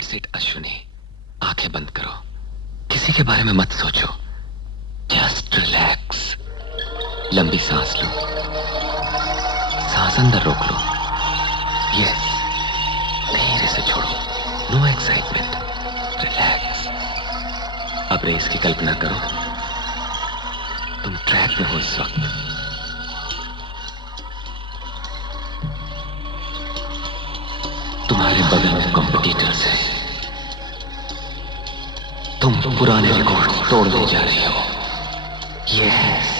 That's it Ashwini, आंखें बंद करो, किसी के बारे में मत सोचो, जस्ट रिलैक्स। लंबी सांस लो, सांस अंदर रोक लो, यस, धीरे से छोड़ो, नो एक्साइटमेंट, रिलैक्स। अब रेस की कल्पना करो, तुम ट्रैक में हो इस वक्त। तुम्हारे बगल में कॉम्पिटिटर्स हैं, तुम पुराने रिकॉर्ड तोड़ने जा रही हो। यस,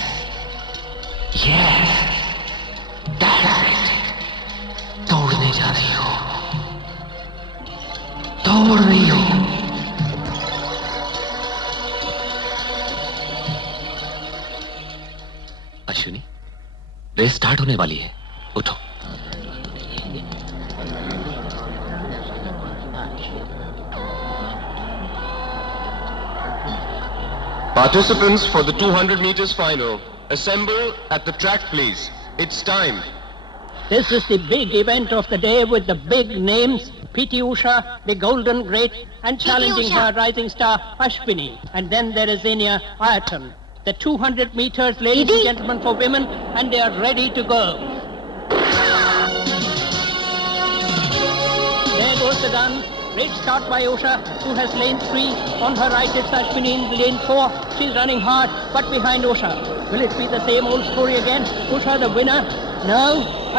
यस, दैट्स इट, तोड़ने जा रही हो, तोड़ रही हो। अश्विनी, रेस स्टार्ट होने वाली है, उठो। Participants for the 200 meters final, assemble at the track please. It's time. This is the big event of the day with the big names, P.T. Usha, the golden great, and challenging her rising star, Ashwini. And then there is Enya Ayrton. The 200 meters, ladies and gentlemen, for women, and they are ready to go. There goes the gun. Great start by Usha, who has lane 3. On her right, it's Ashwini in lane 4. She's running hard, but behind Usha. Will it be the same old story again? Usha the winner? No.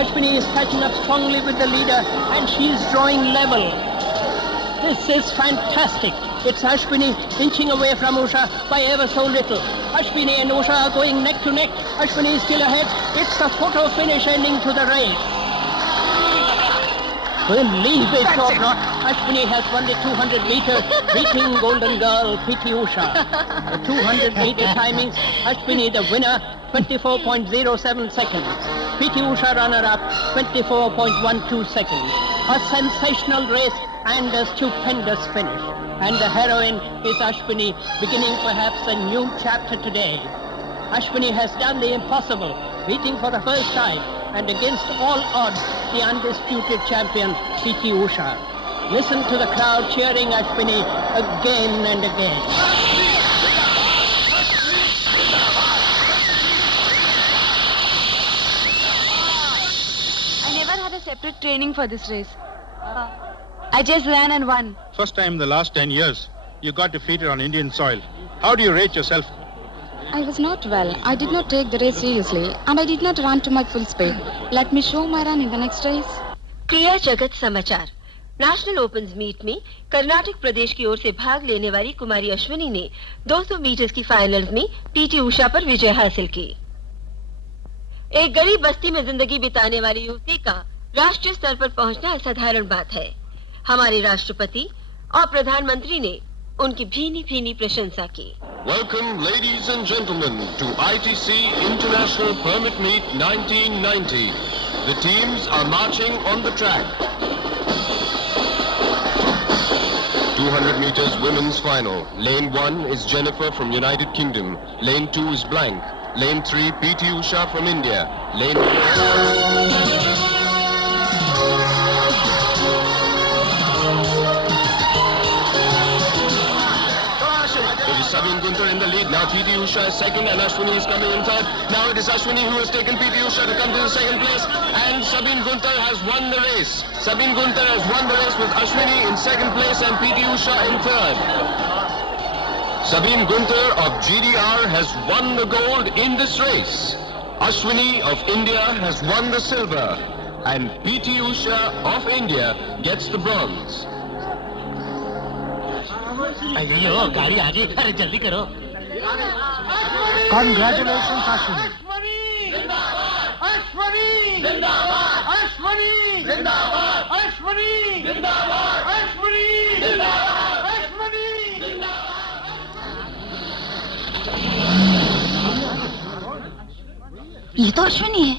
Ashwini is catching up strongly with the leader, and she's drawing level. This is fantastic. It's Ashwini inching away from Usha by ever so little. Ashwini and Usha are going neck to neck. Ashwini is still ahead. It's the photo finish ending to the race. Believe it or not, Ashwini has won the 200 meters, beating Golden Girl P.T. Usha. The 200 meter timings, Ashwini the winner, 24.07 seconds. P.T. Usha runner-up, 24.12 seconds. A sensational race and a stupendous finish. And the heroine is Ashwini, beginning perhaps a new chapter today. Ashwini has done the impossible, beating for the first time, and against all odds, the undisputed champion, P.T. Usha. Listen to the crowd cheering Ashwini again and again. I never had a separate training for this race. I just ran and won. First time in the last 10 years, you got defeated on Indian soil. How do you rate yourself? I was not well. I did not take the race seriously and I did not run to my full speed. Let me show my run in the next race. क्रिया जगत समाचार। National opens meet में कर्नाटक प्रदेश की ओर से भाग लेने वाली कुमारी अश्विनी ने 200 मीटर्स की फाइनल्स में पीटी उषा पर विजय हासिल की। एक गरीब बस्ती में जिंदगी बिताने वाली युवती का राष्ट्रीय स्तर पर पहुंचना असाधारण बात है। हमारे राष्ट्रपति और प्रधानमंत्री ने उनकी भीनी भीनी प्रशंसा की। Welcome, ladies and gentlemen, to ITC International Permit Meet 1990. The teams are marching on the track. 200 meters women's final. Lane 1 is Jennifer from United Kingdom. Lane 2 is blank. Lane 3, P.T. Usha from India. Lane 4... Sabine Gunther in the lead. Now P.T. Usha is second and Ashwini is coming in third. Now it is Ashwini who has taken P.T. Usha to come to the second place, and Sabine Gunther has won the race. Sabine Gunther has won the race with Ashwini in second place and P.T. Usha in third. Sabine Gunther of GDR has won the gold in this race. Ashwini of India has won the silver, and P.T. Usha of India gets the bronze. अयो गाड़ी आगे, अरे जल्दी करो। Congratulations, Ashwini. Ashwini! Zindabad! Ashwini! Zindabad! Ashwini! Zindabad! Ashwini! Zindabad! Ashwini! ये तो अश्विनी है।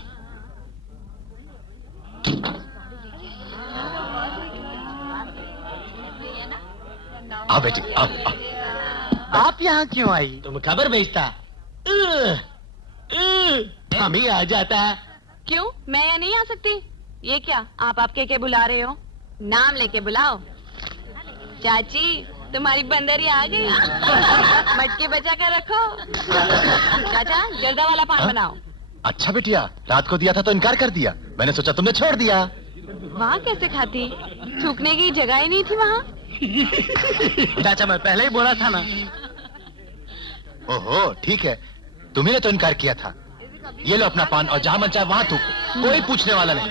आओ बेटी, आओ। आप यहाँ क्यों आई? तुम खबर भेजता, हम ही आ जाता। क्यों? मैं यहाँ नहीं आ सकती? ये क्या? आप आपके के बुला रहे हो? नाम लेके बुलाओ। चाची तुम्हारी बंदरी आ गई। मटके बचा कर रखो। चाचा जर्दा वाला पान बनाओ। अच्छा बिटिया, रात को दिया था तो इनकार कर दिया। मैंने सोचा तुमने छोड़ दिया। वहाँ कैसे खाती? थूकने की जगह ही नहीं थी वहाँ। चाचा मैं पहले ही बोला था ना। ओहो ठीक है, तुम्ही ने तो इनकार किया था। ये लो अपना पान और जहां मन चाहे वहां थूको, कोई पूछने वाला नहीं।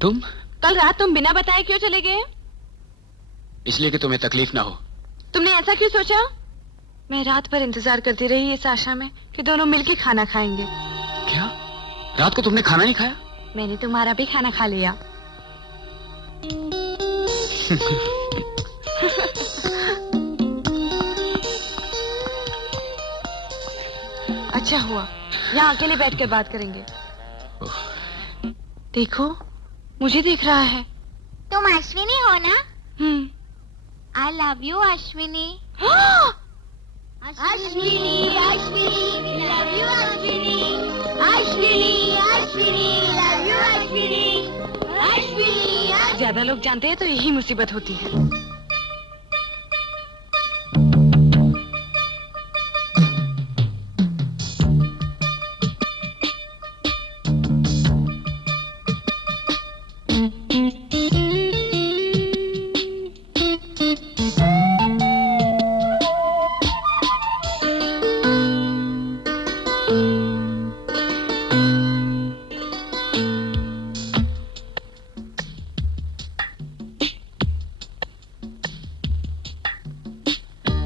तुम? कल रात तुम बिना बताए क्यों चले गए? इसलिए कि तुम्हें तकलीफ ना हो। तुमने ऐसा क्यों सोचा? मैं रात भर इंतजार करती रही इस आशा में कि दोनों मिलके खाना खाएंगे। क्या? रात को तुमने खाना नहीं खाया? मैंने तुम्हारा भी खाना खा लिया। अच्छा हुआ, यहाँ अकेले बैठकर बात करेंगे। देखो, मुझे देख रहा है। तुम अश्विनी हो ना? I love you, Ashwini. Ashwini, Ashwini, love you, Ashwini. Ashwini, Ashwini, love you, Ashwini. Ashwini, ज्यादा लोग जानते हैं तो यही मुसीबत होती है।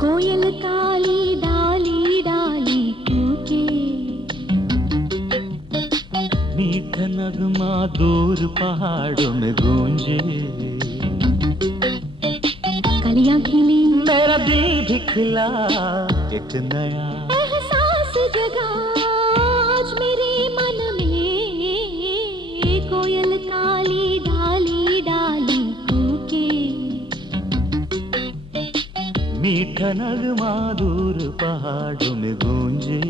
कोयल काली डाली डाली कूके, मीठा नगमा दूर पहाड़ों में गूंजे, कलियां खिली मेरा दिल भी खिला एक नया एहसास जगा आज मेरे मन में। कोयल काली डाली डाली कूके, मीठा नगमा दूर पहाड़ों में गूंजे।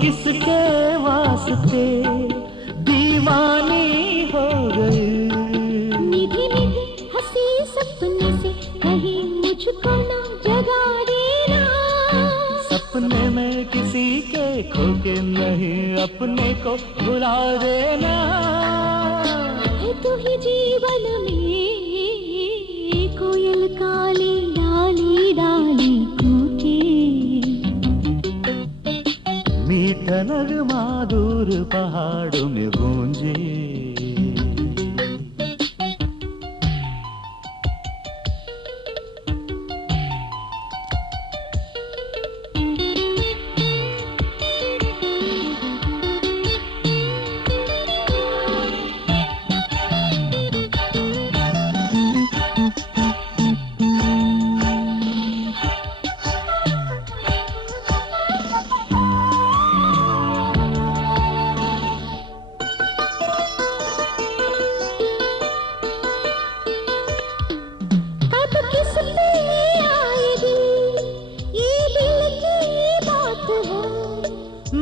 किसके वास्ते दीवानी हो गई, मीठी मीठी हंसी सपने से कहीं मुझको ना जगा देना। सपने में किसी के खो के नहीं अपने को भुला देना। है तू ही जीवन में कोयल काली डाली डाली कूके, मीठा नगमा दूर पहाड़ों में गूंजे।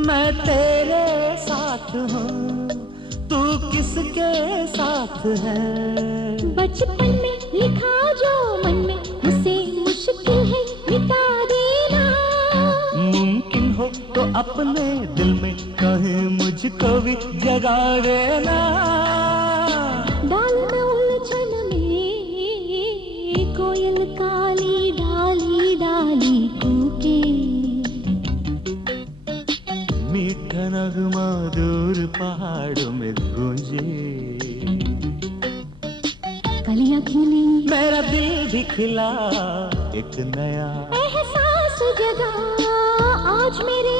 मैं तेरे साथ हूँ, तू किसके साथ है? बचपन में लिखा जो मन में उसे मुश्किल है मिटा देना। मुमकिन हो तो अपने दिल में कहीं मुझको भी जगा देना। डालना उलझन में कोयल काली डाली डाली कूके, मीठा नगमा दूर पहाड़ों में गूंजे। कलियां खिली मेरा दिल भी खिला एक नया एहसास जगा आज मेरे